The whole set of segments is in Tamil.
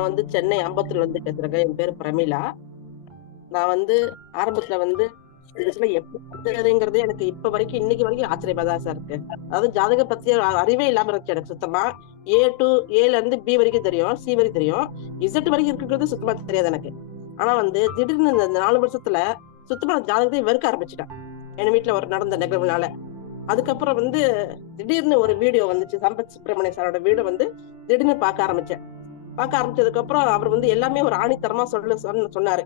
நான் வந்து சென்னை அம்பத்தூர்ல இருந்து பேசுறேங்க. என் பேரு பிரமிளா. நான் வந்து ஆரம்பத்துல வந்து இதுல எப்படி எனக்கு இப்ப வரைக்கும் இன்னைக்கு வரைக்கும் ஆச்சரியமா தான் சார் இருக்கு. அதாவது ஜாதக பத்திய அறிவே இல்லாம இருந்துச்சு எனக்கு சுத்தமா. ஏ டு ஏல இருந்து பி வரைக்கும் தெரியும் சி வரைக்கும் தெரியும். இசட் வரைக்கும் இருக்கிறது சுத்தமா தெரியாது எனக்கு. ஆனா வந்து திடீர்னு இந்த நாலு வருஷத்துல சுத்தமா ஜாதகத்தை வெறுக்க ஆரம்பிச்சிட்டேன். என் வீட்டுல ஒரு நடந்த நிகழ்வுனால. அதுக்கப்புறம் வந்து திடீர்னு ஒரு வீடியோ வந்துச்சு. சம்பத் சுப்பிரமணிய சாரோட வீடு வந்து திடீர்னு பார்க்க ஆரம்பிச்சேன். பார்க்க ஆரம்பிச்சதுக்கு அப்புறம் அவர் வந்து எல்லாமே ஒரு ஆணித்தரமா சொல்ல சொல்ல சொன்னாரு.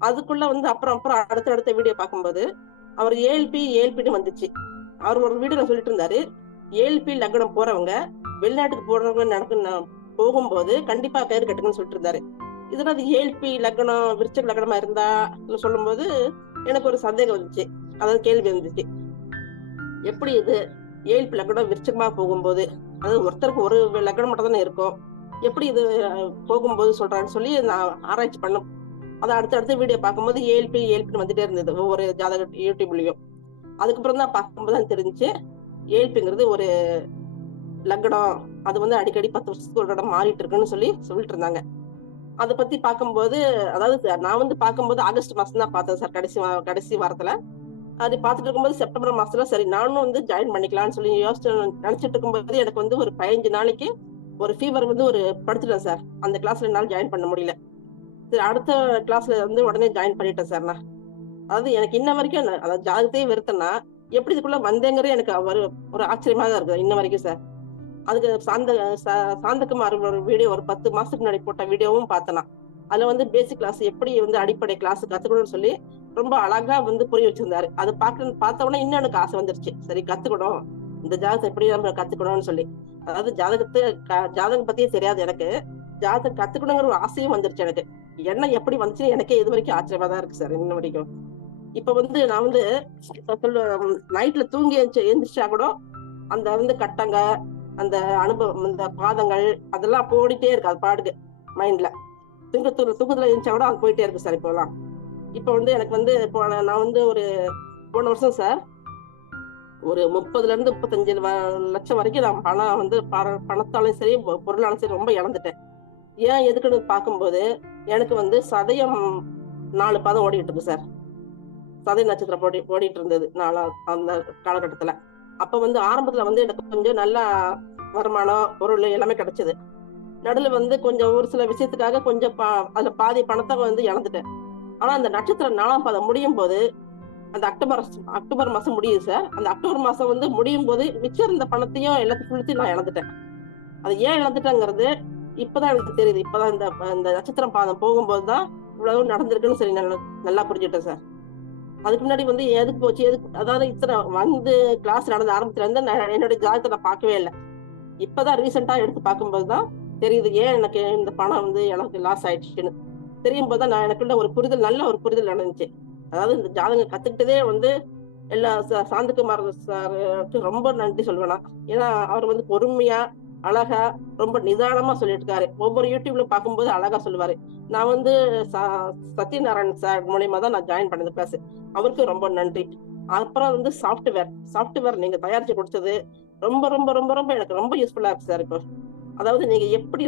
அதுக்குள்ள வந்து அப்புறம் அப்புறம் அடுத்த அடுத்த வீடியோ பார்க்கும்போது அவர் ஏழ்பி ஏழ்பின்னு வந்துச்சு. அவர் ஒரு வீடியோல சொல்லிட்டு இருந்தாரு ஏழ்பி லக்னம் போறவங்க வெளிநாட்டுக்கு போறவங்க நடக்க போகும்போது கண்டிப்பா கயிறு கட்டுங்கன்னு சொல்லிட்டு இருந்தாரு. இதுல அது ஏஎல்பி லக்னம் விருச்சக லக்னமா இருந்தா சொல்லும்போது எனக்கு ஒரு சந்தேகம் வந்துச்சு. அதாவது கேள்வி வந்துச்சு. எப்படி இது ஏழ்பி லக்னம் விருச்சகமா போகும்போது? அதாவது ஒருத்தருக்கு ஒரு லக்னம் மட்டும் தானே இருக்கும். எப்படி இது போகும்போது சொல்றான்னு சொல்லி நான் ஆராய்ச்சி பண்ண அதை அடுத்த அடுத்த வீடியோ பார்க்கும்போது ஏழ்பி ஏழ்பின்னு வந்துட்டே இருந்தது ஒவ்வொரு ஜாதக யூடியூப்லயும். அதுக்கப்புறம் தான் பார்க்கும்போது தான் தெரிஞ்சு ஏழ்பிங்கிறது ஒரு லக்னம் அது வந்து அடிக்கடி பத்து வருஷத்துக்கு ஒரு இடம் மாறிட்டு இருக்குன்னு சொல்லி சொல்லிட்டு இருந்தாங்க. அதை பத்தி பார்க்கும்போது அதாவது நான் வந்து பார்க்கும்போது ஆகஸ்ட் மாசம் தான் பார்த்தேன் சார் கடைசி கடைசி வாரத்துல. அது பார்த்துட்டு இருக்கும்போது செப்டம்பர் மாசத்துல சரி நானும் வந்து ஜாயின் பண்ணிக்கலாம்னு சொல்லி யோசிச்சு நினைச்சிட்டு இருக்கும்போது எனக்கு வந்து ஒரு பதினஞ்சு நாளைக்கு ஒரு ஃபீவர் வந்து ஒரு படுத்துட்டேன் சார் அந்த கிளாஸ்ல என்னால் ஜாயின் பண்ண முடியல. சரி அடுத்த கிளாஸ்ல வந்து உடனே ஜாயின் பண்ணிட்டேன் சார் நான். அதாவது எனக்கு இன்ன வரைக்கும் அதாவது ஜாதகத்தையே வெறுத்தேன்னா எப்படி இதுக்குள்ள வந்தேங்கிறது எனக்கு ஒரு ஒரு ஆச்சரியமா தான் இருக்குது இன்ன வரைக்கும் சார் அதுக்கு சாந்த சாந்தகுமார் ஒரு வீடியோ ஒரு பத்து மாசத்துக்கு முன்னாடி போட்ட வீடியோவும் பார்த்தனா அதுல வந்து பேசிக் கிளாஸ் எப்படி வந்து அடிப்படை கிளாஸ் கத்துக்கணும்னு சொல்லி ரொம்ப அழகா வந்து புரிய வச்சிருந்தாரு. அது பார்க்க பார்த்த உடனே இன்னும் எனக்கு ஆசை வந்துருச்சு. சரி கத்துக்கணும். இந்த ஜாதகத்தை எப்படி நம்ம கத்துக்கணும்னு சொல்லி. அதாவது ஜாதகத்தை ஜாதகம் பத்தியே தெரியாது எனக்கு. ஜாதகம் கத்துக்கணுங்கிற ஒரு ஆசையும் வந்துருச்சு எனக்கு. என்ன எப்படி வந்துச்சு எனக்கே இது வரைக்கும் ஆச்சரியமா தான் இருக்கு சார் இன்ன வரைக்கும். இப்ப வந்து நான் வந்து சொல்ல நைட்ல தூங்கி எழுந்திரிச்சா கூட அந்த வந்து கட்டங்க அந்த அனுபவம் இந்த பாதங்கள் அதெல்லாம் போடிட்டே இருக்கு அது பாடுக்கு மைண்ட்ல தூக்கத்துல தூக்கத்துல எழுந்தா கூட அது போயிட்டே இருக்கு சார் இப்போலாம். இப்ப வந்து எனக்கு வந்து இப்போ நான் வந்து ஒரு போன வருஷம் சார் ஒரு முப்பதுல இருந்து முப்பத்தஞ்சு லட்சம் வரைக்கும் நான் பணம் வந்து பணத்தாலும் சரி பொருளாலும் சரி ரொம்ப இழந்துட்டேன். ஏன் எதுக்குன்னு பார்க்கும்போது எனக்கு வந்து சதயம் நாலு பாதம் ஓடிட்டு இருக்கு சார். சதய நட்சத்திரம் ஓடி ஓடிட்டு இருந்தது நாலா அந்த காலகட்டத்துல. அப்ப வந்து ஆரம்பத்துல வந்து எனக்கு கொஞ்சம் நல்ல வருமானம் பொருள் எல்லாமே கிடைச்சது. நடுல வந்து கொஞ்சம் ஒரு சில விஷயத்துக்காக கொஞ்சம் அதுல பாதி பணத்தை வந்து இழந்துட்டேன். ஆனா அந்த நட்சத்திரம் நாலாம் பாதம் முடியும் போது அந்த அக்டோபர் அக்டோபர் மாசம் முடியுது சார் அந்த அக்டோபர் மாசம் வந்து முடியும் போது மிச்சம் இருந்த பணத்தையும் எல்லாத்தையும் குளித்து நான் இழந்துட்டேன். அது ஏன் இழந்துட்டேங்கிறது இப்பதான் எனக்கு தெரியுது. இப்பதான் இந்த இந்த நட்சத்திரம் பாதம் போகும்போது தான் இவ்வளவு நடந்திருக்குன்னு சரி நல்லா நல்லா புரிஞ்சுட்டேன் சார் அதுக்கு முன்னாடி வந்து எதுக்கு போச்சு எதுக்கு அதாவது இத்தனை வந்து கிளாஸ் நடந்த ஆரம்பத்துல இருந்து என்னுடைய ஜாதகத்தை நான் பார்க்கவே இல்லை. இப்பதான் ரீசெண்டா எடுத்து பார்க்கும்போது தான் தெரியுது ஏன் எனக்கு இந்த பணம் வந்து எனக்கு லாஸ் ஆயிடுச்சுன்னு. தெரியும் போது தான் நான் எனக்குள்ள ஒரு புரிதல் நல்ல ஒரு புரிதல் நடந்துச்சு அதாவது இந்த ஜாதகம் கத்துக்கிட்டதே வந்து எல்லா சாந்தகுமார் சாருக்கு ரொம்ப நன்றி சொல்வேனா. ஏன்னா அவர் வந்து பொறுமையா அழகா ரொம்ப நிதானமா சொல்லிட்டு இருக்காரு ஒவ்வொரு யூடியூப்ல பார்க்கும்போது அழகா சொல்லுவாரு. நான் வந்து சத்யநாராயண் சார் மூலியமா தான் நான் ஜாயின் பண்ணது கிளாஸ் அவருக்கு ரொம்ப நன்றி. அப்புறம் வந்து சாஃப்ட்வேர் சாஃப்ட்வேர் நீங்க தயாரிச்சு கொடுத்தது ரொம்ப ரொம்ப ரொம்ப ரொம்ப எனக்கு ரொம்ப யூஸ்ஃபுல்லா இருக்கு சார் இப்போ. அதாவது நீங்க எப்படி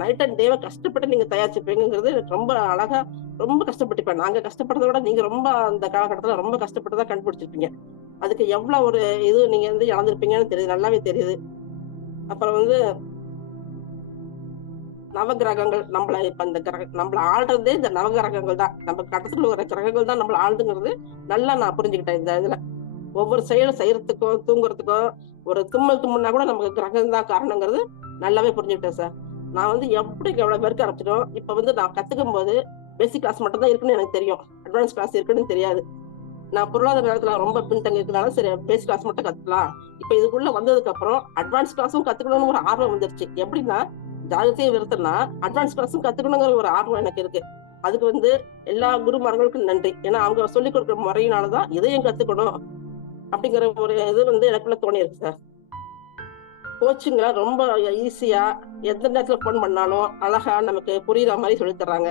நைட் அண்ட் டேவை கஷ்டப்பட்டு நீங்க தயாரிச்சுப்பீங்கிறது எனக்கு ரொம்ப அழகா ரொம்ப கஷ்டப்பட்டுப்பேன் நாங்க கஷ்டப்படுறத விட நீங்க ரொம்ப அந்த காலகட்டத்துல ரொம்ப கஷ்டப்பட்டு தான் கண்டுபிடிச்சிருப்பீங்க. அதுக்கு எவ்வளவு ஒரு இது நீங்க வந்து இழந்திருப்பீங்கன்னு தெரியுது நல்லாவே தெரியுது. அப்புறம் வந்து நவகிரகங்கள் நம்மள இப்ப இந்த கிரக நம்மள ஆள்றதே இந்த நவகிரகங்கள் தான். நம்ம கட்டத்துல வர கிரகங்கள் தான் நம்மள ஆளுதுங்கிறது நல்லா நான் புரிஞ்சுக்கிட்டேன் இந்த இதுல. ஒவ்வொரு செயலும் செய்யறதுக்கும் தூங்குறதுக்கும் ஒரு தும்மல் தும்முன்னா கூட நமக்கு கிரகம் தான் காரணங்கிறது நல்லாவே புரிஞ்சுக்கிட்டேன் சார் நான் வந்து எப்படி எவ்வளவு பேருக்கு ஆரம்பிச்சிடும் இப்ப வந்து நான் கத்துக்கும் போது பேசிக் கிளாஸ் மட்டும் தான் இருக்குன்னு எனக்கு தெரியும். அட்வான்ஸ் கிளாஸ் இருக்குன்னு தெரியாது. நான் பொருளாதார நேரத்துல ரொம்ப பின்தங்கி இருக்கனால சரி பேசிக் கிளாஸ் மட்டும் கத்துக்கலாம். இப்ப இதுக்குள்ள வந்ததுக்கு அப்புறம் அட்வான்ஸ் கிளாஸும் கத்துக்கணும்னு ஒரு ஆர்வம் வந்துருச்சு. எப்படின்னா ஜாதகத்தையும் விருத்தனா அட்வான்ஸ் கிளாஸும் கத்துக்கணுங்கிற ஒரு ஆர்வம் எனக்கு இருக்கு. அதுக்கு வந்து எல்லா குருமார்களுக்கும் நன்றி. ஏன்னா அவங்க சொல்லிக் கொடுக்குற முறையினாலதான் இதையும் கத்துக்கணும் அப்படிங்கிற ஒரு இது வந்து எனக்குள்ள தோணி இருக்கு சார் கோச்சிங்லாம் ரொம்ப ஈஸியா எந்த நேரத்துல போன் பண்ணாலும் அழகா நமக்கு புரியுற மாதிரி சொல்லி தர்றாங்க.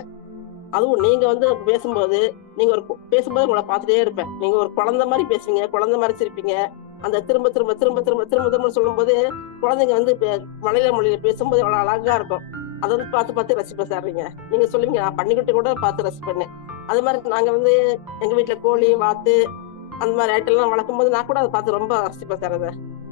அதுவும் நீங்க வந்து பேசும்போது நீங்க ஒரு பேசும்போது உங்களை பார்த்துட்டே இருப்பேன். நீங்க ஒரு குழந்தை மாதிரி பேசுவீங்க குழந்தை மாதிரி சிரிப்பீங்க. அந்த திரும்ப திரும்ப திரும்ப திரும்ப திரும்ப திரும்ப சொல்லும்போது குழந்தைங்க வந்து மலையில மொழியில பேசும்போது எவ்வளவு அழகா இருக்கும். அதை வந்து பார்த்து பார்த்து ரசிப்பேன் சார் நீங்க சொல்லுவீங்க நான் பண்ணிக்கிட்டு கூட பார்த்து ரசிப்பேன் அது மாதிரி நாங்க வந்து எங்க வீட்டுல கோழி வாத்து அந்த மாதிரி ஐட்டம்லாம் வளர்க்கும் போது நான் கூட அதை பார்த்து ரொம்ப ரசிப்பேன் சார் அதை.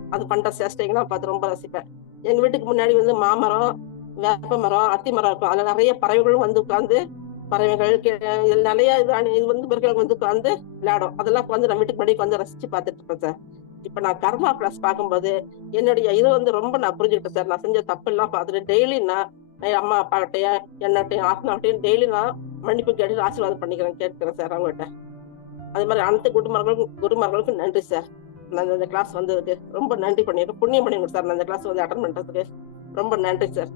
அது பண்ற சேஷ்டைகள்லாம் பார்த்து ரொம்ப ரசிப்பேன். எங்க வீட்டுக்கு முன்னாடி வந்து மாமரம் வேப்ப மரம் அத்தி மரம் இருக்கும். அதுல நிறைய பறவைகளும் வந்து உட்கார்ந்து பறவைகள் கி- இது நிறைய இது இது வந்து மிருகங்கள் வந்து உட்கார்ந்து விளையாடும். அதெல்லாம் வந்து நம்ம வீட்டுக்கு முன்னாடி வந்து ரசிச்சு பார்த்துட்டு இருப்பேன் சார். இப்ப நான் கர்மா கிளாஸ் பார்க்கும்போது என்னுடைய இதை வந்து ரொம்ப நான் புரிஞ்சுக்கிட்டேன் சார். நான் செஞ்ச தப்பு எல்லாம் பார்த்துட்டு டெய்லி நான் என் அம்மா அப்பாட்டையும் என்னட்டையும் ஆத்மாட்டையும் டெய்லி நான் மன்னிப்பு கேட்டு ஆசீர்வாதம் பண்ணிக்கிறேன் கேட்கிறேன் சார் அவங்ககிட்ட. அது மாதிரி அனைத்து குருமார்களுக்கும் குருமார்களுக்கும் நன்றி சார். நான் இந்த கிளாஸ் வந்ததுக்கு ரொம்ப நன்றி பண்ணிடுறேன் புண்ணியம் பண்ணி சார் நான் இந்த கிளாஸ் வந்து அட்டன் பண்றதுக்கு. ரொம்ப நன்றி சார்